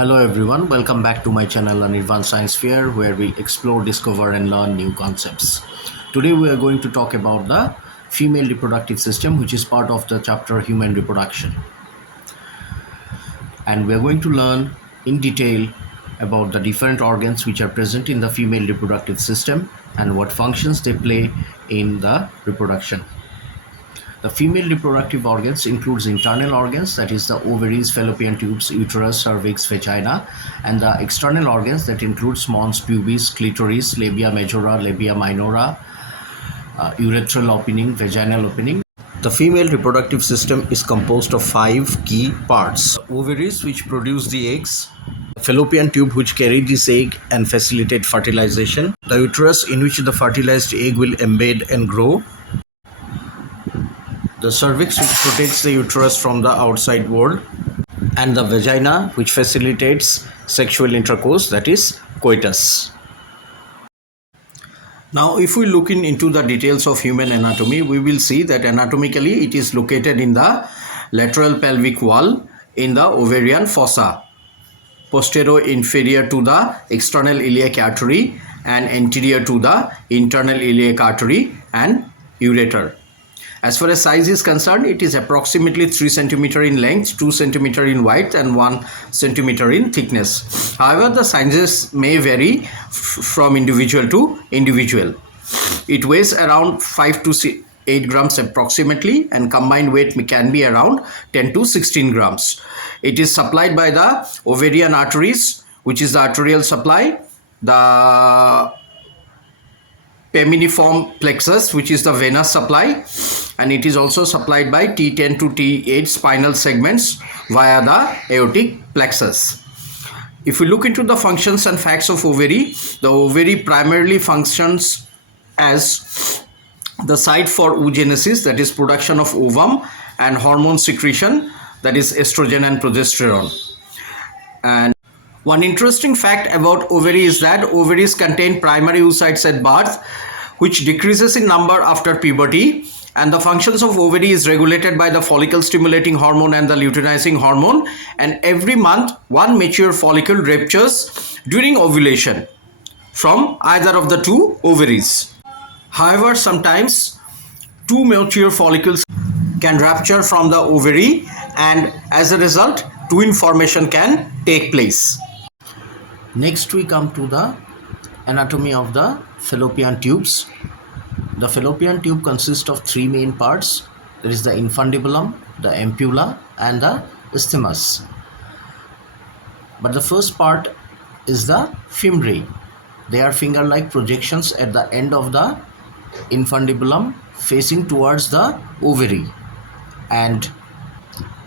Hello everyone, welcome back to my channel Anirvan Science Fair, where we explore, discover and learn new concepts. Today we are going to talk about the female reproductive system, which is part of the chapter Human Reproduction. And we are going to learn in detail about the different organs which are present in the female reproductive system and what functions they play in the reproduction. The female reproductive organs includes internal organs, that is the ovaries, fallopian tubes, uterus, cervix, vagina, and the external organs that includes mons, pubis, clitoris, labia majora, labia minora, urethral opening, vaginal opening. The female reproductive system is composed of 5 key parts. The ovaries, which produce the eggs, the fallopian tube, which carry this egg and facilitate fertilization, the uterus, in which the fertilized egg will embed and grow, the cervix, which protects the uterus from the outside world, and the vagina, which facilitates sexual intercourse, that is coitus. Now if we look into the details of human anatomy, we will see that anatomically it is located in the lateral pelvic wall in the ovarian fossa, posterior inferior to the external iliac artery and anterior to the internal iliac artery and ureter. As far as size is concerned, it is approximately 3 cm in length, 2 cm in width and 1 cm in thickness. However, the sizes may vary from individual to individual. It weighs around 5 to 8 grams approximately, and combined weight can be around 10 to 16 grams. It is supplied by the ovarian arteries, which is the arterial supply, the peminiform plexus, which is the venous supply, and it is also supplied by T10 to T8 spinal segments via the aortic plexus. If we look into the functions and facts of ovary, the ovary primarily functions as the site for oogenesis, that is production of ovum, and hormone secretion, that is estrogen and progesterone. And one interesting fact about ovary is that ovaries contain primary oocytes at birth, which decreases in number after puberty, and the functions of ovary is regulated by the follicle stimulating hormone and the luteinizing hormone, and every month one mature follicle ruptures during ovulation from either of the two ovaries. However, sometimes two mature follicles can rupture from the ovary, and as a result twin formation can take place. Next we come to the anatomy of the fallopian tubes. The fallopian tube consists of 3 main parts. There is the infundibulum, the ampulla and the isthmus. But the first part is the fimbriae. They are finger-like projections at the end of the infundibulum facing towards the ovary, and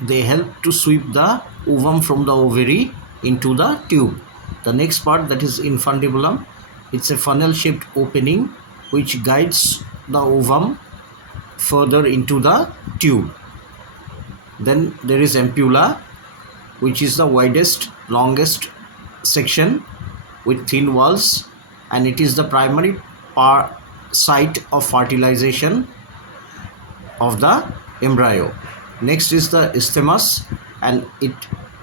they help to sweep the ovum from the ovary into the tube. The next part, that is infundibulum, it's a funnel-shaped opening which guides the ovum further into the tube. Then there is ampulla, which is the widest, longest section with thin walls, and it is the primary site of fertilization of the embryo. Next is the isthmus, and it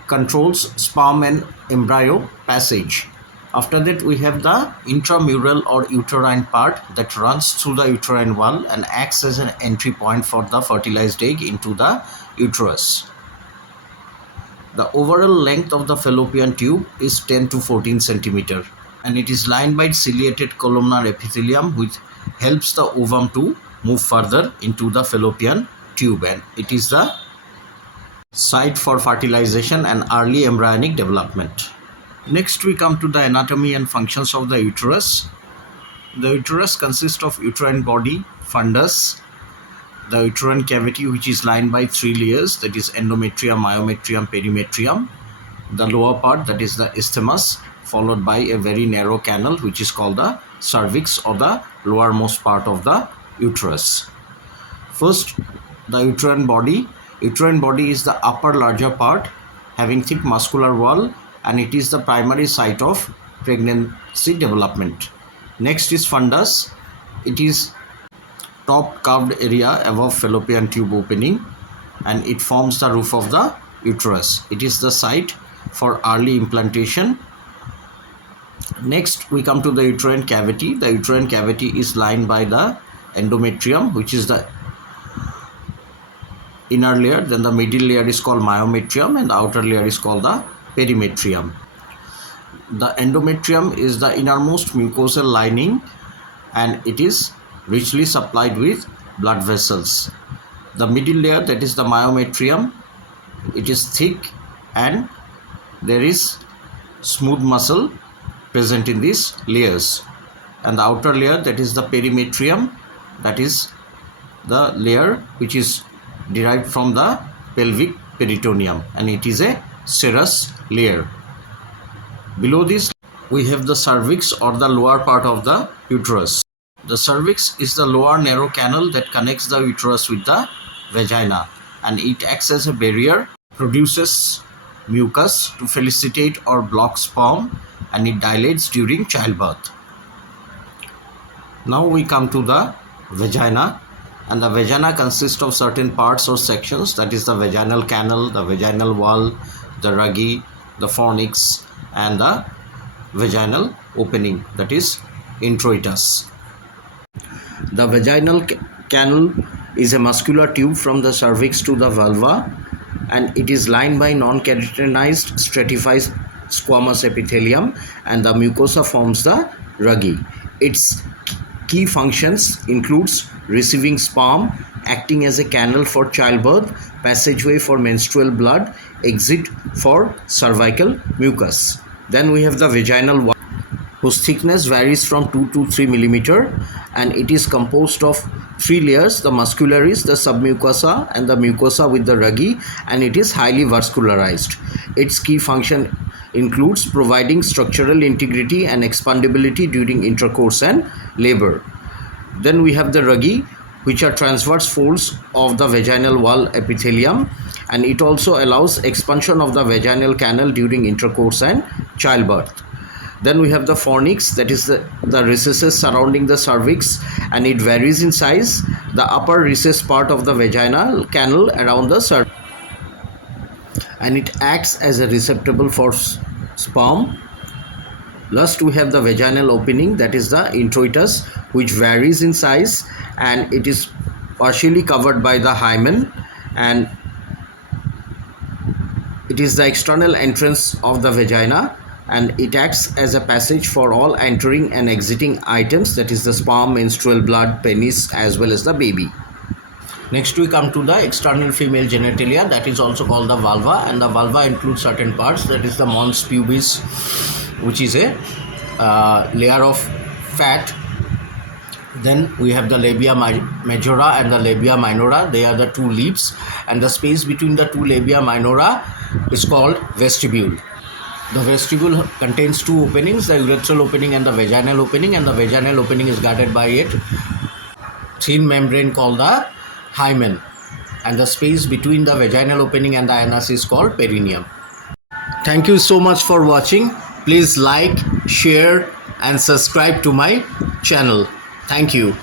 controls sperm and embryo passage. After that we have the intramural or uterine part that runs through the uterine wall and acts as an entry point for the fertilized egg into the uterus. The overall length of the fallopian tube is 10 to 14 cm, and it is lined by ciliated columnar epithelium, which helps the ovum to move further into the fallopian tube, and it is the site for fertilization and early embryonic development. Next we come to the anatomy and functions of the uterus. The uterus consists of uterine body, fundus, the uterine cavity, which is lined by 3 layers, that is endometrium, myometrium, perimetrium, the lower part, that is the isthmus, followed by a very narrow canal which is called the cervix, or the lowermost part of the uterus. First, the uterine body. Uterine body is the upper larger part having thick muscular wall, and it is the primary site of pregnancy development. Next is fundus. It is top curved area above fallopian tube opening, and it forms the roof of the uterus. It is the site for early implantation. Next, we come to the uterine cavity. The uterine cavity is lined by the endometrium, which is the inner layer. Then the middle layer is called myometrium and the outer layer is called the perimetrium. The endometrium is the innermost mucosal lining and it is richly supplied with blood vessels. The middle layer, that is the myometrium, it is thick and there is smooth muscle present in these layers. And the outer layer, that is the perimetrium, that is the layer which is derived from the pelvic peritoneum and it is a serous layer. Below this, we have the cervix or the lower part of the uterus. The cervix is the lower narrow canal that connects the uterus with the vagina and it acts as a barrier, produces mucus to felicitate or block sperm and it dilates during childbirth. Now we come to the vagina, and the vagina consists of certain parts or sections, that is the vaginal canal, the vaginal wall, the ruggie, the fornix and the vaginal opening, that is introitus. The vaginal canal is a muscular tube from the cervix to the vulva and it is lined by non-keratinized stratified squamous epithelium and the mucosa forms the ruggie. Its key functions includes receiving sperm, acting as a canal for childbirth, passageway for menstrual blood, exit for cervical mucus. Then we have the vaginal wall, whose thickness varies from 2 to 3 millimeter and it is composed of 3 layers, the muscularis, the submucosa and the mucosa with the ruggie, and it is highly vascularized. Its key function includes providing structural integrity and expandability during intercourse and labor. Then we have the ruggie, which are transverse folds of the vaginal wall epithelium and it also allows expansion of the vaginal canal during intercourse and childbirth. Then we have the fornix, that is the recesses surrounding the cervix and it varies in size. The upper recess part of the vaginal canal around the cervix and it acts as a receptacle for sperm. Last we have the vaginal opening, that is the introitus, which varies in size and it is partially covered by the hymen and it is the external entrance of the vagina and it acts as a passage for all entering and exiting items, that is the sperm, menstrual blood, penis as well as the baby. Next we come to the external female genitalia, that is also called the vulva, and the vulva includes certain parts, that is the mons pubis, which is a layer of fat. Then we have the labia majora and the labia minora, they are the 2 leaves and the space between the 2 labia minora is called vestibule. The vestibule contains 2 openings, the urethral opening and the vaginal opening, and the vaginal opening is guarded by a thin membrane called the hymen and the space between the vaginal opening and the anus is called perineum. Thank you so much for watching. Please like, share and subscribe to my channel. Thank you.